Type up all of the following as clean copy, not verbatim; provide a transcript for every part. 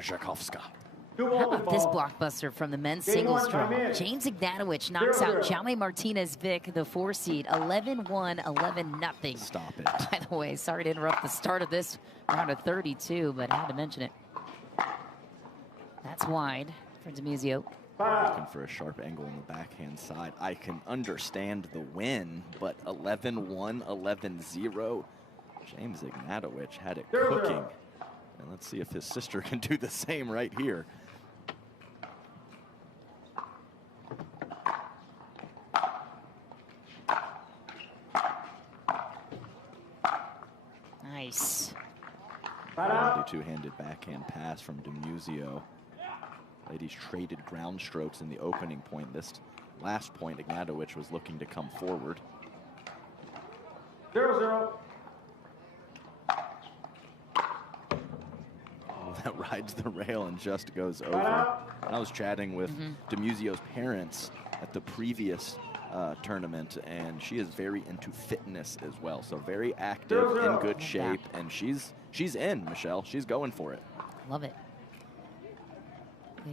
Zhirkovska. How about this blockbuster from the men's singles draw? James Ignatowich knocks out Jaume Martinez-Vic, the 4 seed, 11-1, 11-0. Stop it. By the way, sorry to interrupt the start of this round of 32, but I had to mention it. That's wide for DiMuzio. Looking for a sharp angle on the backhand side. I can understand the win, but 11-1, 11-0. James Ignatowich had it cooking. And let's see if his sister can do the same right here. Nice. Two-handed backhand pass from DiMuzio. Ladies traded ground strokes in the opening point. This last point, Ignatowich was looking to come forward. 0-0. That rides the rail and just goes over. I was chatting with DiMuzio's parents at the previous tournament, and she is very into fitness as well. So very active, in good shape, and she's in, Michelle. She's going for it. Love it.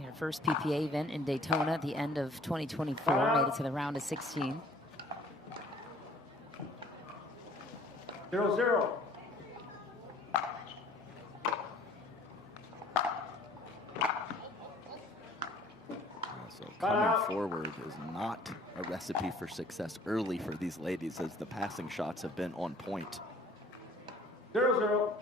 Her first PPA event in Daytona at the end of 2024, made it to the round of 16. 0-0. So coming forward is not a recipe for success early for these ladies, as the passing shots have been on point. 0-0.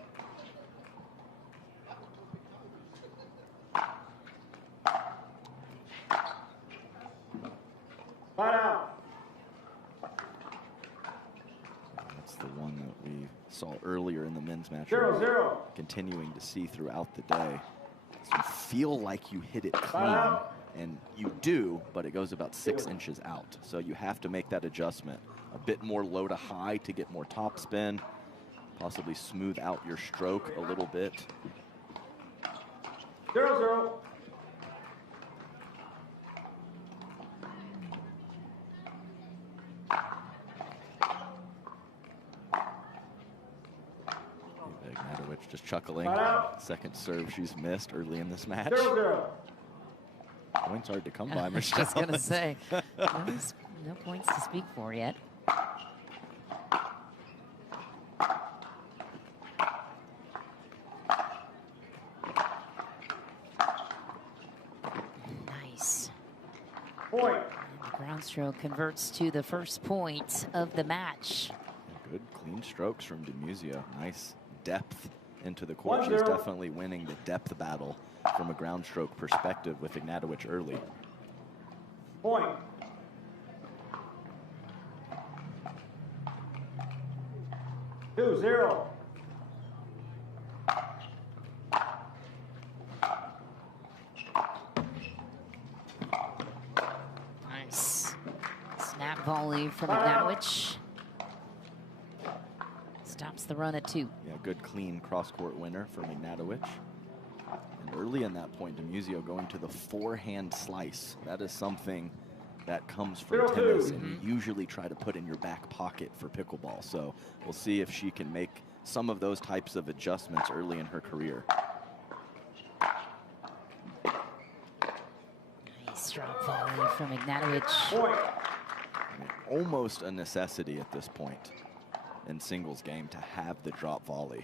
That's the one that we saw earlier in the men's match. 0-0. Continuing to see throughout the day. So you feel like you hit it clean, and you do, but it goes about 6 inches out. So you have to make that adjustment. A bit more low to high to get more top spin, possibly smooth out your stroke a little bit. 0-0. Ignatowich just chuckling. Second serve she's missed early in this match. 0-0. Points hard to come by, I was Michelle. just going to say, no points to speak for yet. Nice. Point. And the ground stroke converts to the first point of the match. Good clean strokes from DiMuzio. Nice depth into the court. She's definitely winning the depth battle from a ground stroke perspective with Ignatowich early. Point. Two, 0. Nice. Snap volley from Ignatowich. Stops the run at 2. Yeah, good clean cross-court winner from Ignatowich. And early in that point, DiMuzio going to the forehand slice. That is something that comes from tennis, and you usually try to put in your back pocket for pickleball. So we'll see if she can make some of those types of adjustments early in her career. Nice drop volley from Ignatowich. I mean, almost a necessity at this point in singles game to have the drop volley.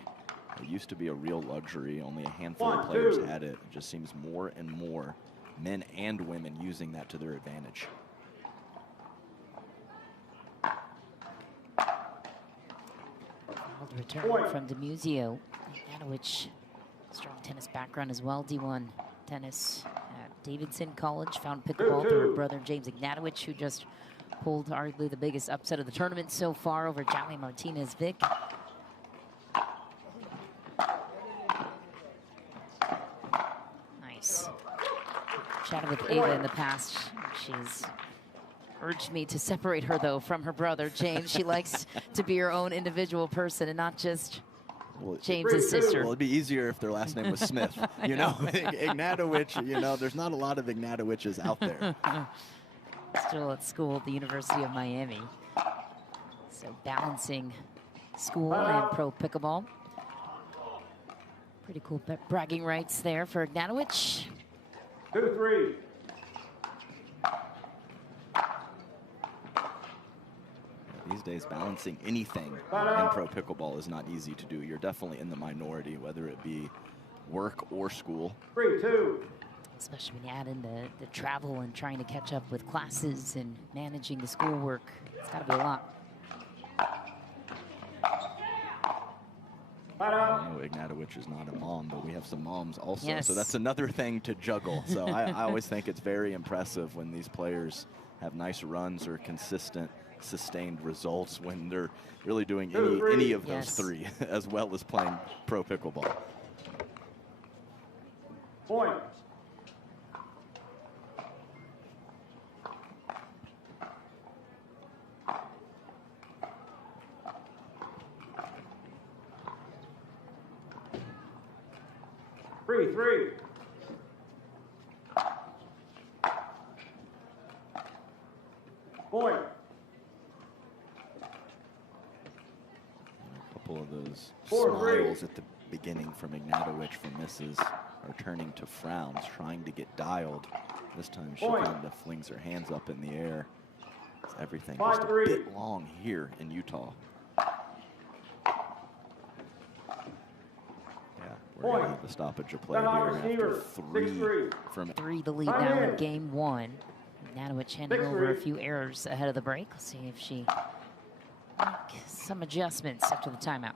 It used to be a real luxury. Only a handful of players had it. It just seems more and more men and women using that to their advantage. Return from DiMuzio. Ignatowich, strong tennis background as well. D1 tennis at Davidson College. Found pickleball through her brother James Ignatowich, who just pulled arguably the biggest upset of the tournament so far over Jaume Martinez-Vic. Nice. Chatted with Ava in the past. She's urged me to separate her, though, from her brother, James. She likes to be her own individual person and not just James's sister. Well, it'd be easier if their last name was Smith. You know, Ignatowich, you know, there's not a lot of Ignatowiches out there. Still at school at the University of Miami. So balancing school and pro pickleball. Pretty cool bragging rights there for Ignatowich. 2-3. These days, balancing anything in pro pickleball is not easy to do. You're definitely in the minority, whether it be work or school. 3-2. Especially when you add in the travel and trying to catch up with classes and managing the schoolwork. It's got to be a lot. I know Ignatowich is not a mom, but we have some moms also. Yes. So that's another thing to juggle. So I always think it's very impressive when these players have nice runs or consistent, sustained results when they're really doing any of those three, as well as playing pro pickleball. Point. Three. Point. A couple of those 4-3. smiles at the beginning from Ignatowich for misses are turning to frowns, trying to get dialed. This time she kind of flings her hands up in the air. It's everything just a bit long here in Utah. We're going to have the stoppage of play here after three to lead now in game one. Ignatowich handing over a few errors ahead of the break. Let's see if she makes some adjustments after the timeout.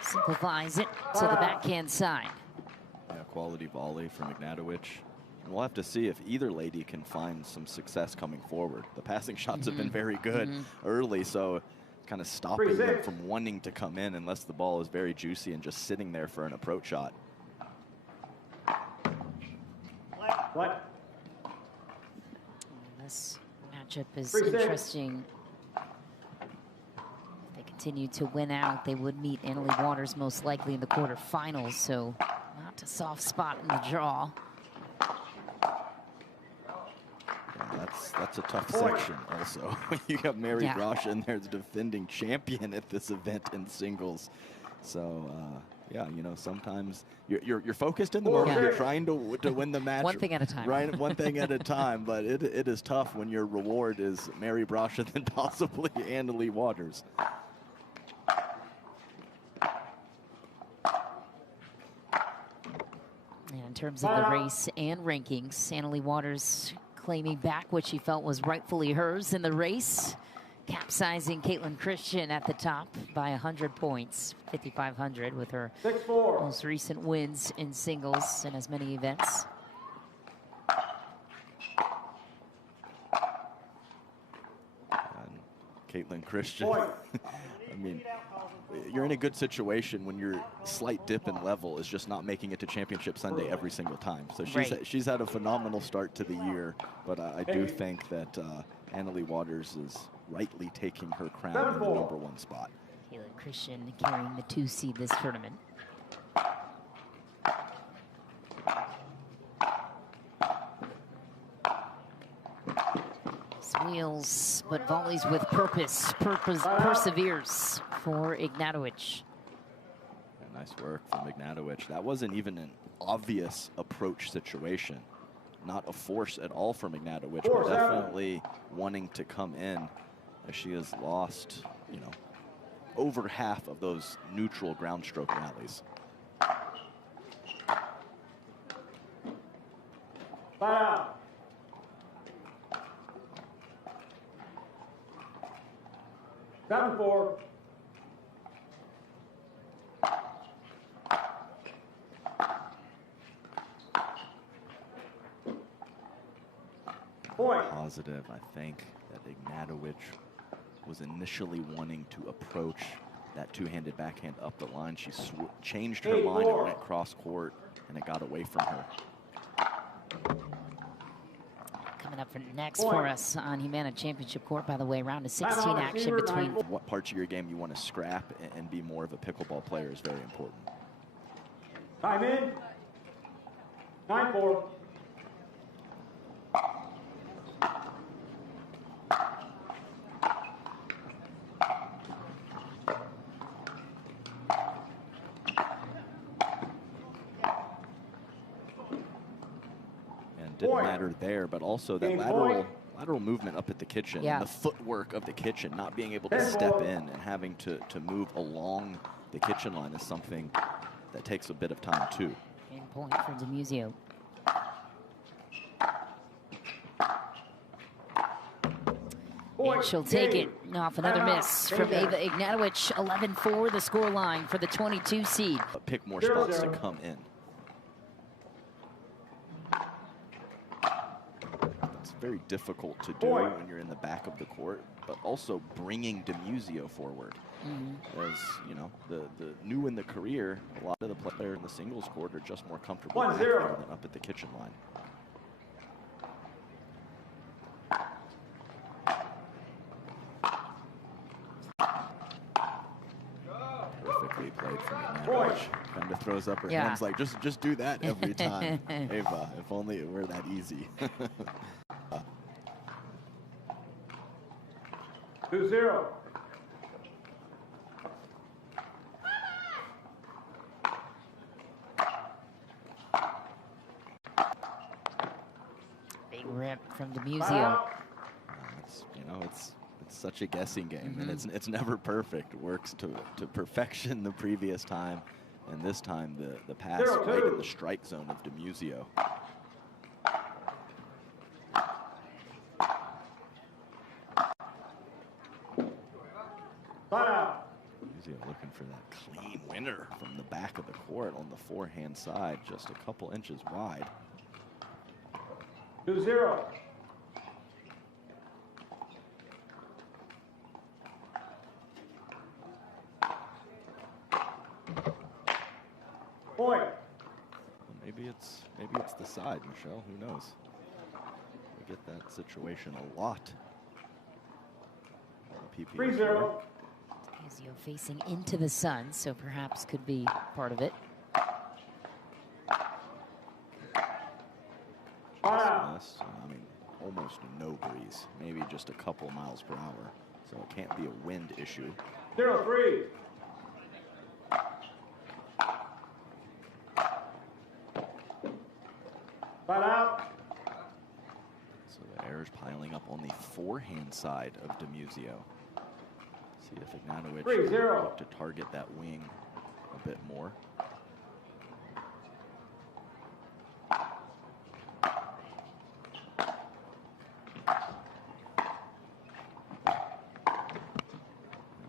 Simplifies it to the backhand side. Yeah, quality volley from Ignatowich. And we'll have to see if either lady can find some success coming forward. The passing shots have been very good early, so kind of stopping them from wanting to come in unless the ball is very juicy and just sitting there for an approach shot. What? This matchup is interesting. If they continue to win out, they would meet Annalie Waters most likely in the quarterfinals, so not a soft spot in the draw. That's a tough section also. You got Mary Brosh in there, the defending champion at this event in singles. So yeah, you know, sometimes you're focused in the moment. You're trying to win the match. One thing at a time. Right, one thing at a time. But it is tough when your reward is Mary Brosh and then possibly Annalie Waters. And in terms of the race and rankings, Annalie Waters claiming back what she felt was rightfully hers in the race, capsizing Caitlin Christian at the top by 100 points, 5,500 with her most recent wins in singles in as many events. And Caitlin Christian, I mean, you're in a good situation when your slight dip in level is just not making it to Championship Sunday every single time. So she's had a phenomenal start to the year, but I do think that Annalie Waters is rightly taking her crown in the #1 spot. Caitlin Christian carrying the 2 seed this tournament. Wheels, but volleys with purpose. Perseveres for Ignatowich. Yeah, nice work from Ignatowich. That wasn't even an obvious approach situation. Not a force at all from Ignatowich, but definitely wanting to come in as she has lost, you know, over half of those neutral ground stroke rallies. Wow. Seven, 4. Point. Positive, I think, that Ignatowich was initially wanting to approach that two-handed backhand up the line. She changed her line and went cross court, and it got away from her. Coming up for next for us on Humana Championship Court, by the way, round of 16 action between. What parts of your game you want to scrap and be more of a pickleball player is very important. Time in. 9-4. didn't matter there, but also that lateral movement up at the kitchen, and the footwork of the kitchen, not being able to step in and having to move along the kitchen line is something that takes a bit of time too. Game point for DiMuzio. And she'll take it off another miss from Ava Ignatowich. 11-4 the score line for the 22 seed. But pick more spots to come in. It's very difficult to do when you're in the back of the court, but also bringing DiMuzio forward. As you know, the new in the career, a lot of the players in the singles court are just more comfortable back there than up at the kitchen line. Perfectly played from Ignatowich. Kind of throws up her hands like, just do that every time. Ava, if only it were that easy. 2-0. Big rip from DiMuzio. It's such a guessing game, and it's never perfect. It works to perfection the previous time, and this time the pass right in the strike zone of DiMuzio. DiMuzio looking for that clean winner from the back of the court on the forehand side, just a couple inches wide. 2-0. Point. Well, maybe it's the side, Michelle. Who knows? We get that situation a lot. 3-0. DiMuzio facing into the sun, so perhaps could be part of it. Yes, I mean, almost no breeze, maybe just a couple miles per hour, so it can't be a wind issue. 0-3. Flat out. So the errors piling up on the forehand side of DiMuzio. See if Ignatowich can look to target that wing a bit more.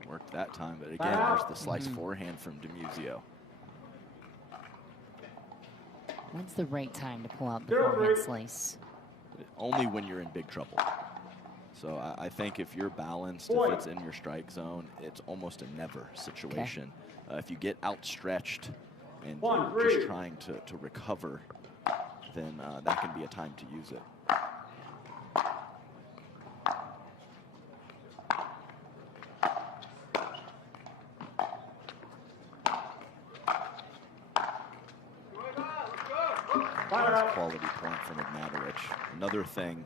Worked that time, but again, there's the slice forehand from DiMuzio. When's the right time to pull out the forehand slice? Only when you're in big trouble. So I think if you're balanced, if it's in your strike zone, it's almost a never situation. If you get outstretched and you're just trying to recover, then that can be a time to use it. Quality point from Ignatowich. Another thing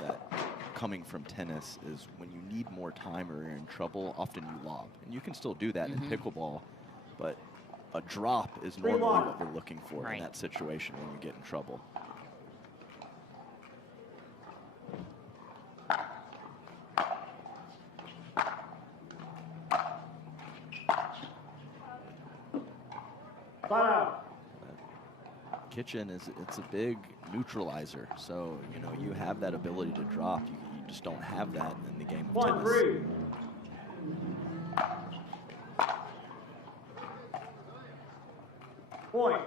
that coming from tennis is when you need more time or you're in trouble, often you lob. And you can still do that in pickleball, but a drop is normally what we're looking for in that situation when we get in trouble. Kitchen it's a big neutralizer, so you know you have that ability to drop. You just don't have that in the game of tennis. Point.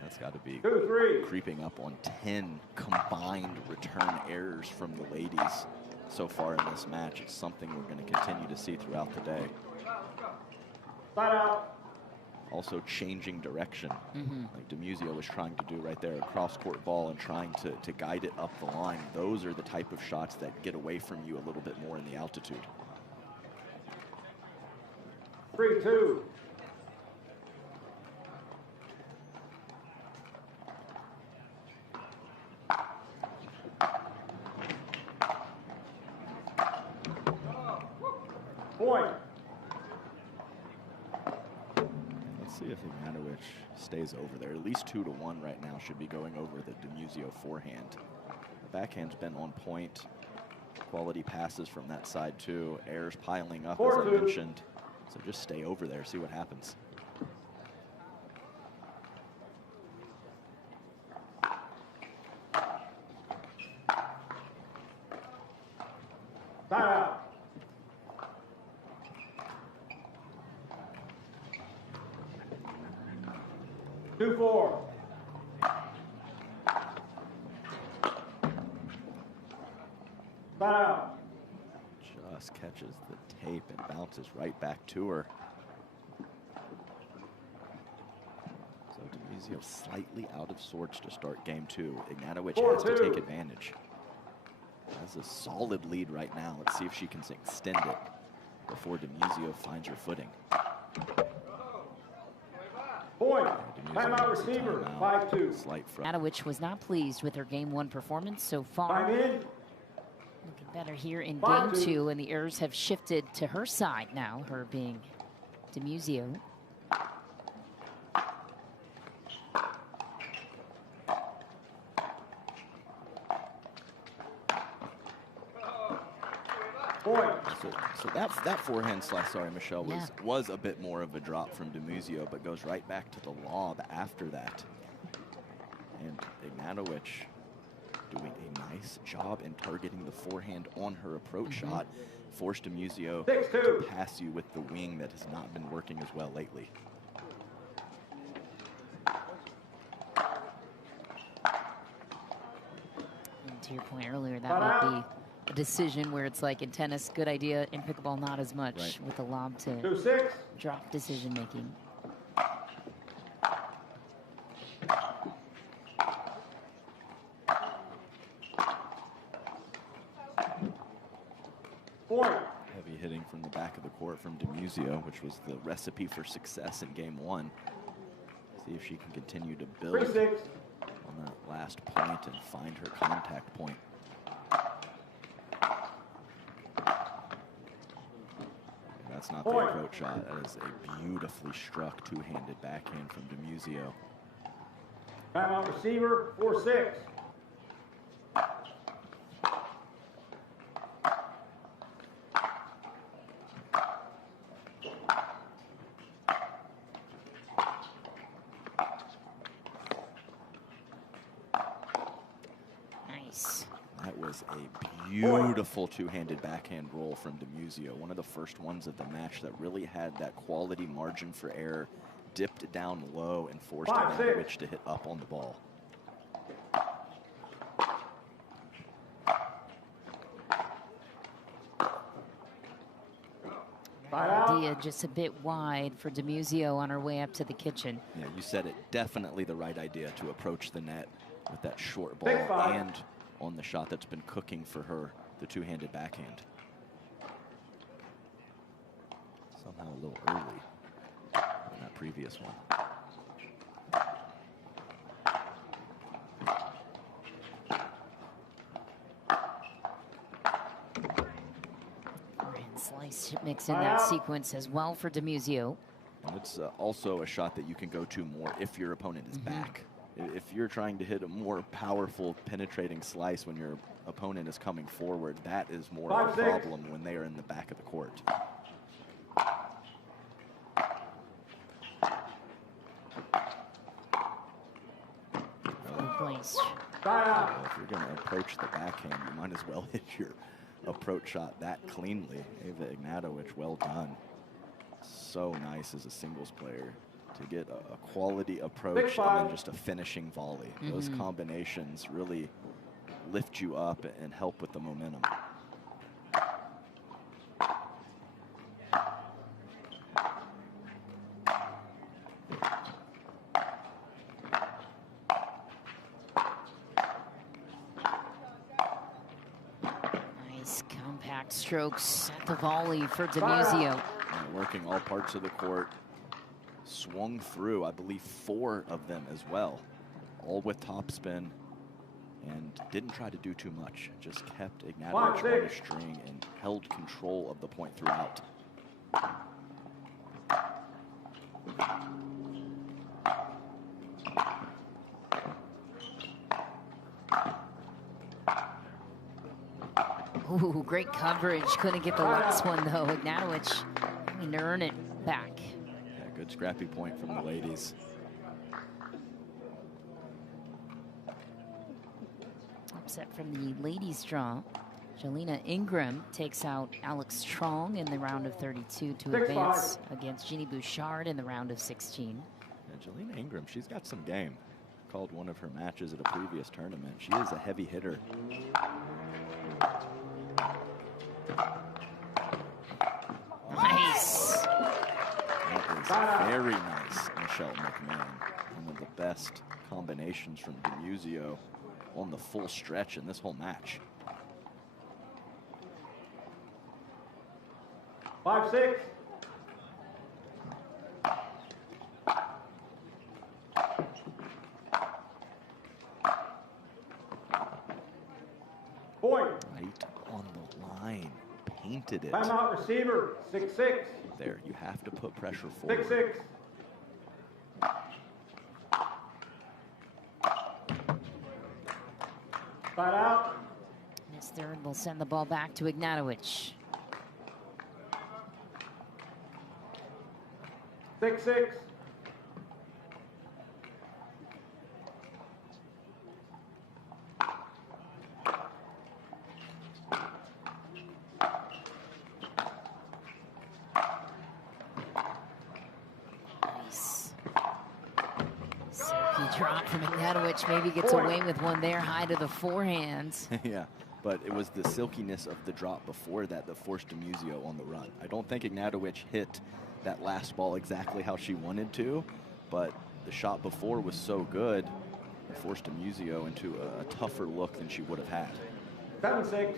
That's got to be 2-3. creeping up on 10 combined return errors from the ladies so far in this match. It's something we're going to continue to see throughout the day. Flat out. Also changing direction, like DiMuzio was trying to do right there, a cross-court ball and trying to guide it up the line. Those are the type of shots that get away from you a little bit more in the altitude. 3-2. Point. See if Ignatowich stays over there. At least 2-1 right now. Should be going over the DiMuzio forehand. The backhand's been on point. Quality passes from that side too. Errors piling up, as I mentioned. So just stay over there, see what happens. Timeout. 2-4. Timeout. Just catches the tape and bounces right back to her. So DiMuzio slightly out of sorts to start game 2. Ignatowich has to take advantage. Has a solid lead right now. Let's see if she can extend it before DiMuzio finds her footing. Point. DiMuzio Timeout gets a receiver. timeout. 5-2. Slight Ignatowich was not pleased with her game 1 performance so far. Time in. Looking better here in game 5-2. 2, and the errors have shifted to her side now, her being DiMuzio. Point. So that forehand slice, sorry, Michelle, was a bit more of a drop from DiMuzio, but goes right back to the lob after that. And Ignatowich doing a nice job in targeting the forehand on her approach shot. Forced DiMuzio 6-2. to pass you with the wing that has not been working as well lately. And to your point earlier, that might be a decision where it's like in tennis, good idea, in pickleball, not as much, Right. with the lob to 2-6. drop decision making. Point. Heavy hitting from the back of the court from DiMuzio, which was the recipe for success in game 1. See if she can continue to build 3-6. on that last point and find her contact point. That's not the Point. approach shot. That is a beautifully struck two-handed backhand from DiMuzio. Timeout receiver. 4-6. Nice. That was a beautiful two-handed backhand roll from DiMuzio. One of the first ones of the match that really had that quality margin for error, dipped down low and forced 5-6. Ignatowich to hit up on the ball. Idea just a bit wide for DiMuzio on her way up to the kitchen. Yeah, you said it. Definitely the right idea to approach the net with that short ball 6-5. and on the shot that's been cooking for her, the two-handed backhand. Somehow a little early on that previous one. Forehand slice mix in that sequence as well for DiMuzio. And it's also a shot that you can go to more if your opponent is back. If you're trying to hit a more powerful, penetrating slice when your opponent is coming forward, that is more of a 5-6. problem when they are in the back of the court. Place. Timeout. If you're going to approach the backhand, you might as well hit your approach shot that cleanly. Ava Ignatowich, well done. So nice as a singles player to get a quality approach and then just a finishing volley. Those combinations really lift you up and help with the momentum. Nice compact strokes at the volley for DiMuzio. Working all parts of the court. Swung through, I believe, 4 of them as well. All with topspin. And didn't try to do too much. Just kept Ignatowich on the string and held control of the point throughout. Ooh, great coverage. Couldn't get the last one, though. Ignatowich having to earn it back. Yeah, good scrappy point from the ladies. Upset from the ladies' draw. Jelena Ingram takes out Alex Strong in the round of 32 to advance against Jeannie Bouchard in the round of 16. Yeah, Jelena Ingram, she's got some game. Called one of her matches at a previous tournament. She is a heavy hitter. Nice. That is very nice, Michelle McMahon. One of the best combinations from DiMuzio on the full stretch in this whole match. 5-6. Point. Right on the line. Painted it. Timeout receiver. 6-6. There, you have to put pressure forward. 6-6. Side out. This third will send the ball back to Ignatowich. 6-6. Nice. Silky drop from Ignatowich. Maybe gets away with one there, high to the forehands. Yeah, but it was the silkiness of the drop before that that forced DiMuzio on the run. I don't think Ignatowich hit that last ball exactly how she wanted to, but the shot before was so good, it forced DiMuzio into a tougher look than she would have had. 7-6.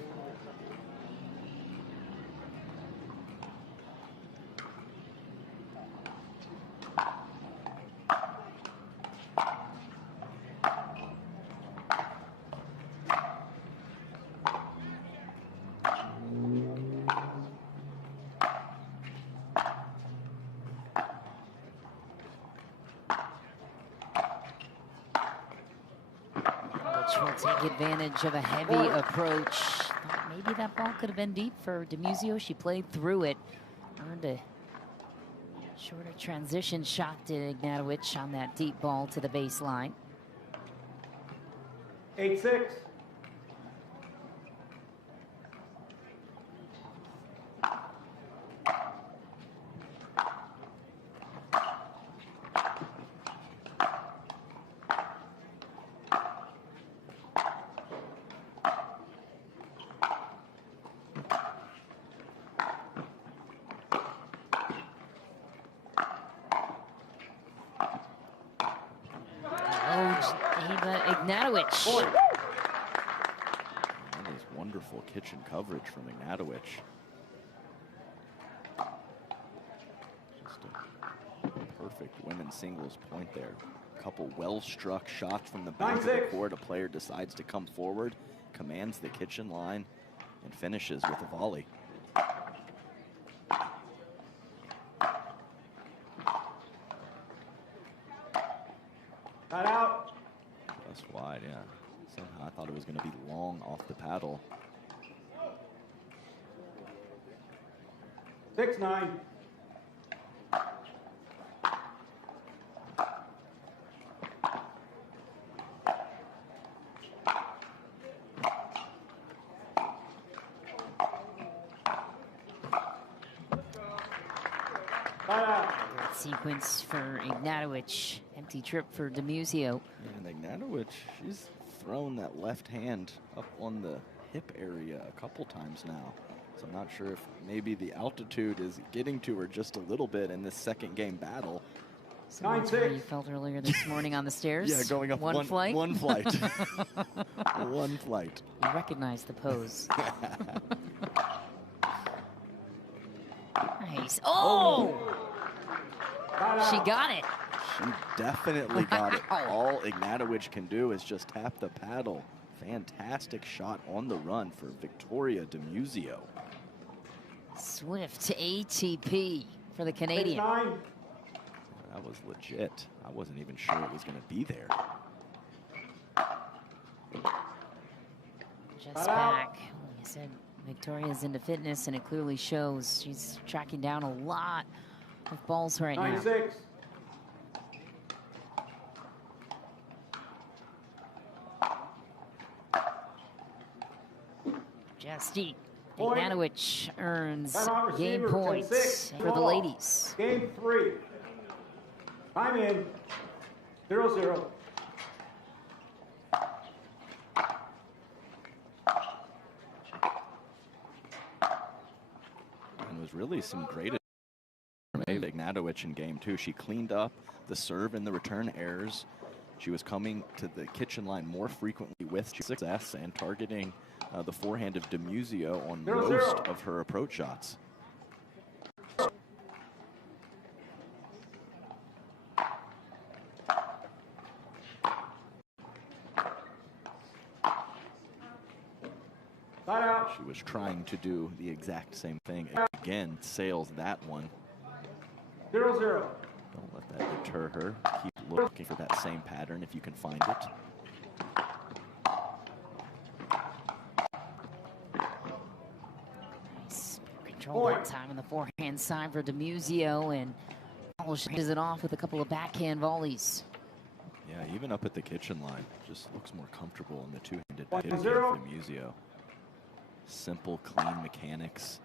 Will take advantage of a heavy approach. Thought maybe that ball could have been deep for DiMuzio. She played through it. Earned a shorter transition shot to Ignatowich on that deep ball to the baseline. 8-6. Ava Ignatowich. That is wonderful kitchen coverage from Ignatowich. Just a perfect women's singles point there. A couple well-struck shots from the back of the court. A player decides to come forward, commands the kitchen line, and finishes with a volley. Side out. Just wide, yeah. Somehow I thought it was going to be long off the paddle. 6-9. Sequence for Ignatowich. Empty trip for DiMuzio. And Ignatowich, she's thrown that left hand up on the hip area a couple times now. So I'm not sure if maybe the altitude is getting to her just a little bit in this second game battle. So that's where you felt earlier this morning on the stairs? Yeah, going up one flight. One flight. One flight. You recognize the pose. Nice. Oh! She got it. She definitely got it. All Ignatowich can do is just tap the paddle. Fantastic shot on the run for Victoria DiMuzio. Swift ATP for the Canadian. That was legit. I wasn't even sure it was going to be there. Just back. Like I said, Victoria's into fitness, and it clearly shows. She's tracking down a lot of balls right now. 96. Justy Ignatowich earns Timeout game receiver, points 10-6. for the ladies. Game 3. Time in. 0-0. And was really some great from Ava Ignatowich in game 2. She cleaned up the serve and the return errors. She was coming to the kitchen line more frequently with success and targeting the forehand of DiMuzio on 0-0. most of her approach shots. She was trying to do the exact same thing again. Sails that one. 0-0. Don't let that deter her. Keep looking for that same pattern if you can find it. Nice control that time on the forehand side for DiMuzio, and polishes it off with a couple of backhand volleys. Yeah, even up at the kitchen line, just looks more comfortable in the two-handed backhand of DiMuzio. Simple, clean mechanics.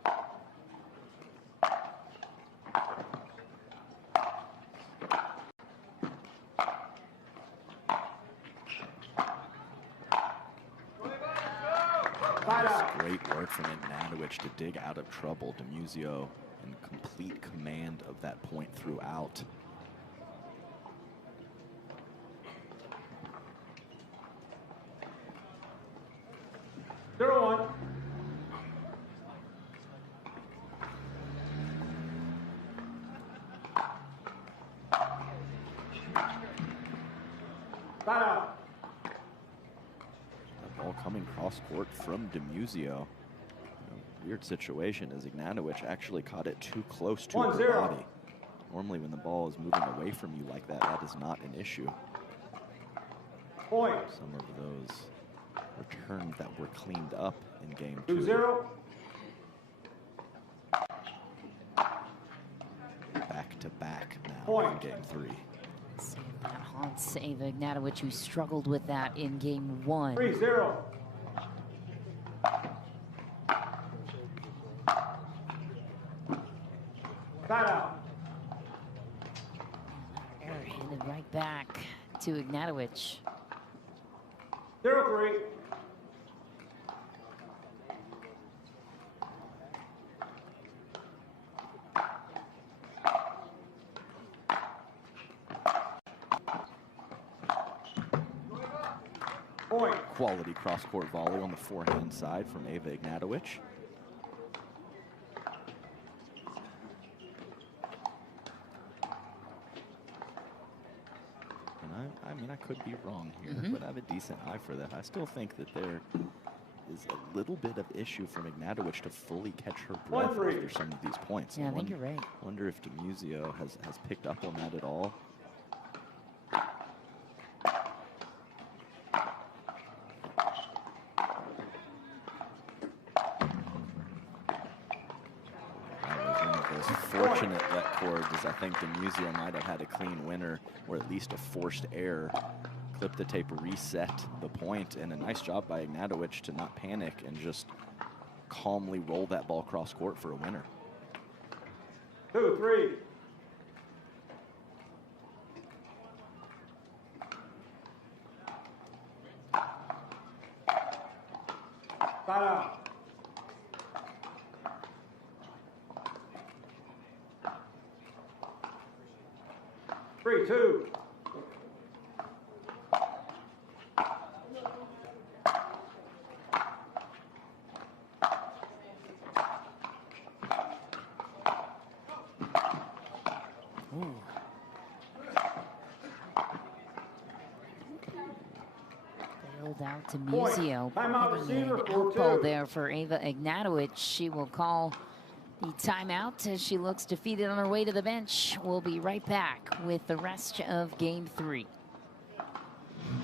Great work from Ignatowich to dig out of trouble. DiMuzio in complete command of that point throughout. Ball coming cross court from DiMuzio. Weird situation as Ignatowich actually caught it too close to her body. Normally when the ball is moving away from you like that, that is not an issue. Some of those returns that were cleaned up in game 2. 2-0. Back to back now in game 3. That haunts Ava Ignatowich, who struggled with that in game 1. 3-0. Out. Error handed right back to Ignatowich. 0-3. Quality cross-court volley on the forehand side from Ava Ignatowich. And I mean, I could be wrong here, but I have a decent eye for that. I still think that there is a little bit of issue from Ignatowich to fully catch her breath after some of these points. Yeah, I think you're right. Wonder if DiMuzio has picked up on that at all. Fortunate let cord, as I think DiMuzio might have had a clean winner or at least a forced error. Clip the tape, reset the point, and a nice job by Ignatowich to not panic and just calmly roll that ball cross court for a winner. 2-3. Out. 3-2. Bailed out to DiMuzio. Timeout receiver, Outball there for Ava Ignatowich. She will call The timeout as she looks defeated on her way to the bench. We'll be right back with the rest of game 3.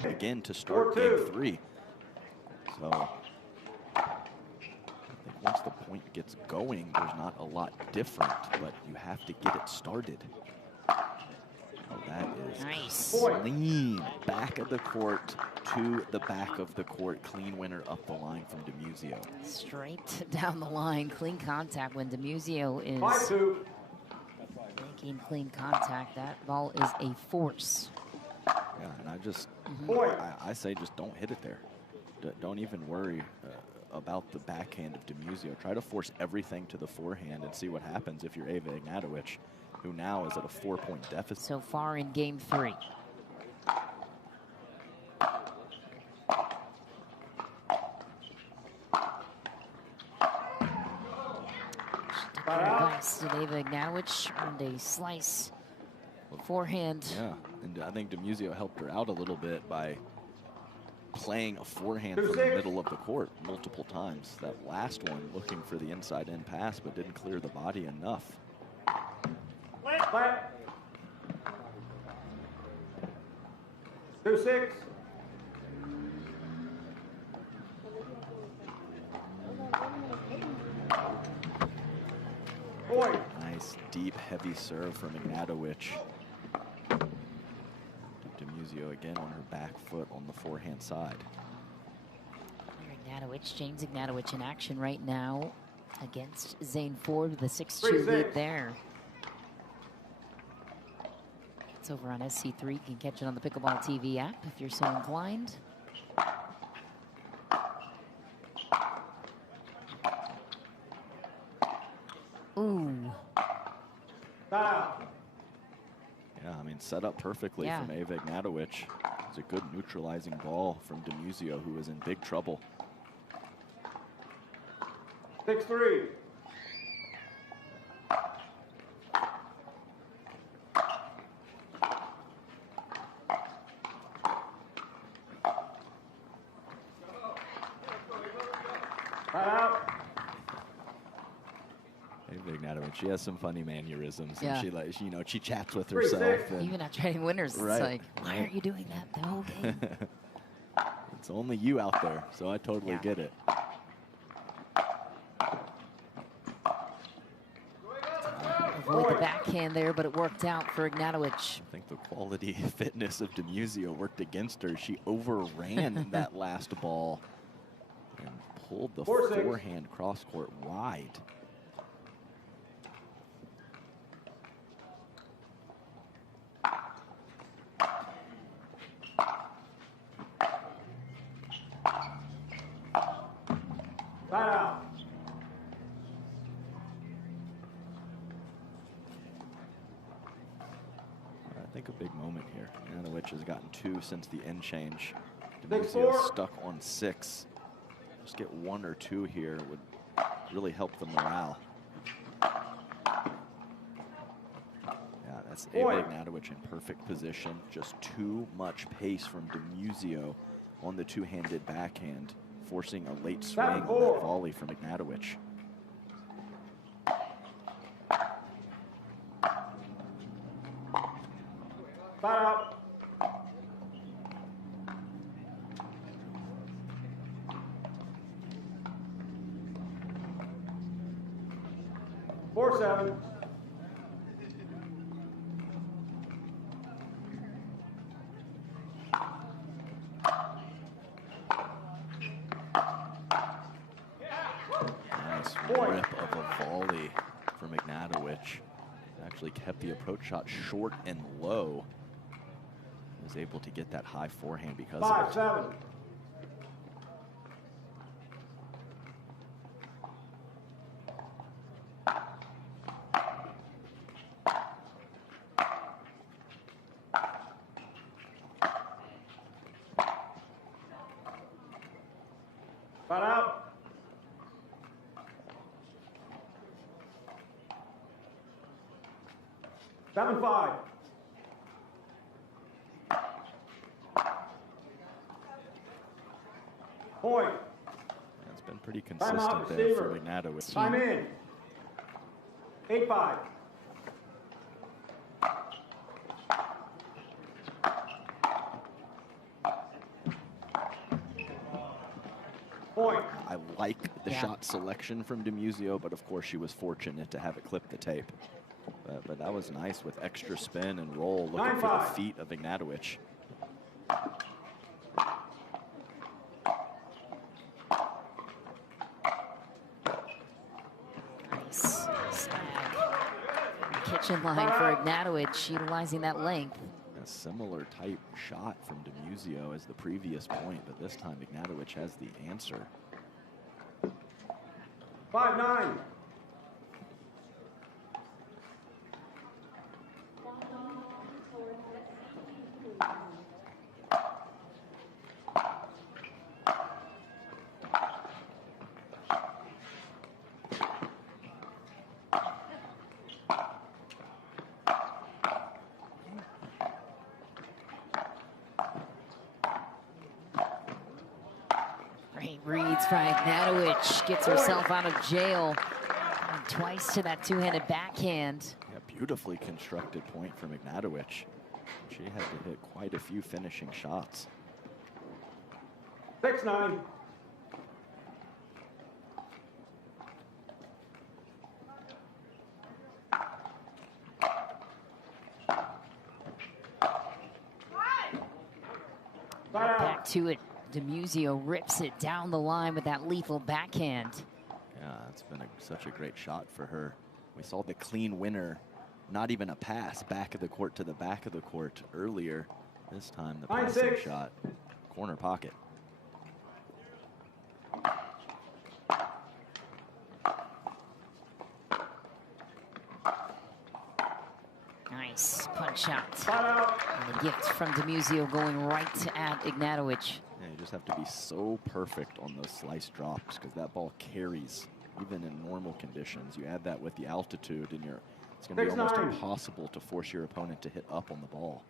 Again to start game 3. So I think once the point gets going, there's not a lot different, but you have to get it started. Oh, that is nice. Clean. Back of the court to the back of the court. Clean winner up the line from DiMuzio. Straight down the line. Clean contact when DiMuzio is making clean contact. That ball is a force. Yeah, and I say just don't hit it there. Don't even worry about the backhand of DiMuzio. Try to force everything to the forehand and see what happens if you're Ava Ignatowich, who now is at a 4-point deficit. So far in game 3. Advice to Ava Ignatowich earned a slice forehand. Yeah, and I think DiMuzio helped her out a little bit by playing a forehand from the middle of the court multiple times. That last one looking for the inside in pass, but didn't clear the body enough. 2-6. Nice deep heavy serve from Ignatowich. DiMuzio again on her back foot on the forehand side. Ignatowich, James Ignatowich in action right now against Zane Ford with a 6-2 lead there. It's over on SC3. You can catch it on the Pickleball TV app if you're so inclined. Ooh. Foul. Yeah, I mean, set up perfectly from Ava Ignatowich. It's a good neutralizing ball from DiMuzio, who is in big trouble. 6-3. Ignatowich, she has some funny mannerisms, Yeah. and she chats with herself. Even after hitting winners, Right. It's like, why aren't you doing that the whole game? It's only you out there, so I totally get it. Avoid the backhand there, but it worked out for Ignatowich. I think the quality fitness of DiMuzio worked against her. She overran that last ball and pulled the forehand cross court wide. I think a big moment here. Ignatowich has gotten 2 since the end change. DiMuzio stuck on 6. Just get 1 or 2 here would really help the morale. Yeah, that's Ava Ignatowich in perfect position. Just too much pace from DiMuzio on the two-handed backhand, forcing a late swing on that volley from Ignatowich. Foul. Four, 7. Nice rip of a volley from Ignatowich. Actually kept the approach shot short and low. Was able to get that high forehand because of it. 5-7. Foul out. Seven, 5. Point. It's been pretty consistent there for Ignatowich. Time in. 8-5. Point. I like the Yeah. shot selection from DiMuzio, but of course she was fortunate to have it clip the tape. But that was nice with extra spin and roll, looking for the 9-5. feet of Ignatowich. Nice snag. Kitchen line for Ignatowich, utilizing that length. A similar type shot from DiMuzio as the previous point, but this time Ignatowich has the answer. 5-9. Great reads by Ignatowich, gets herself out of jail. And twice to that two-handed backhand. Yeah, beautifully constructed point from Ignatowich. She had to hit quite a few finishing shots. 6-9. Back to it. DiMuzio rips it down the line with that lethal backhand. Yeah, it's been such a great shot for her. We saw the clean winner, not even a pass, back of the court to the back of the court earlier. This time the passing 9-6. shot, corner pocket. Nice punch out. Flat out. And the gift from DiMuzio going right at Ignatowich. Yeah, you just have to be so perfect on those slice drops because that ball carries even in normal conditions. You add that with the altitude and it's going to be almost 6-9. impossible to force your opponent to hit up on the ball.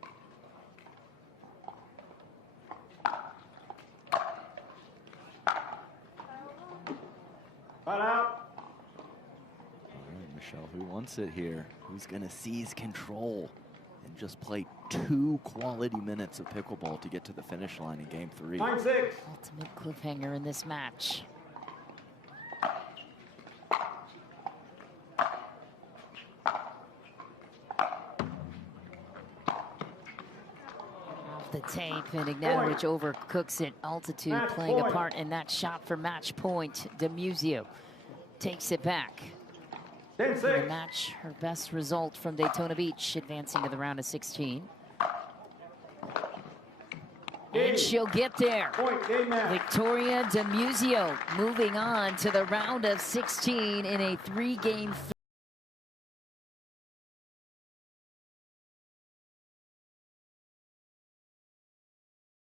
Flat out. All right, Michelle, who wants it here? Who's going to seize control and just play 2 quality minutes of pickleball to get to the finish line in game 3? 9-6. Ultimate cliffhanger in this match. Off the tape, and Ignatowich overcooks it. Altitude Match playing a point. part in that shot for match point. DiMuzio takes it back. In the 10-6. match, her best result from Daytona Beach, advancing to the round of 16. And she'll get there. Point. Game match. Victoria DiMuzio moving on to the round of 16 in a 3-game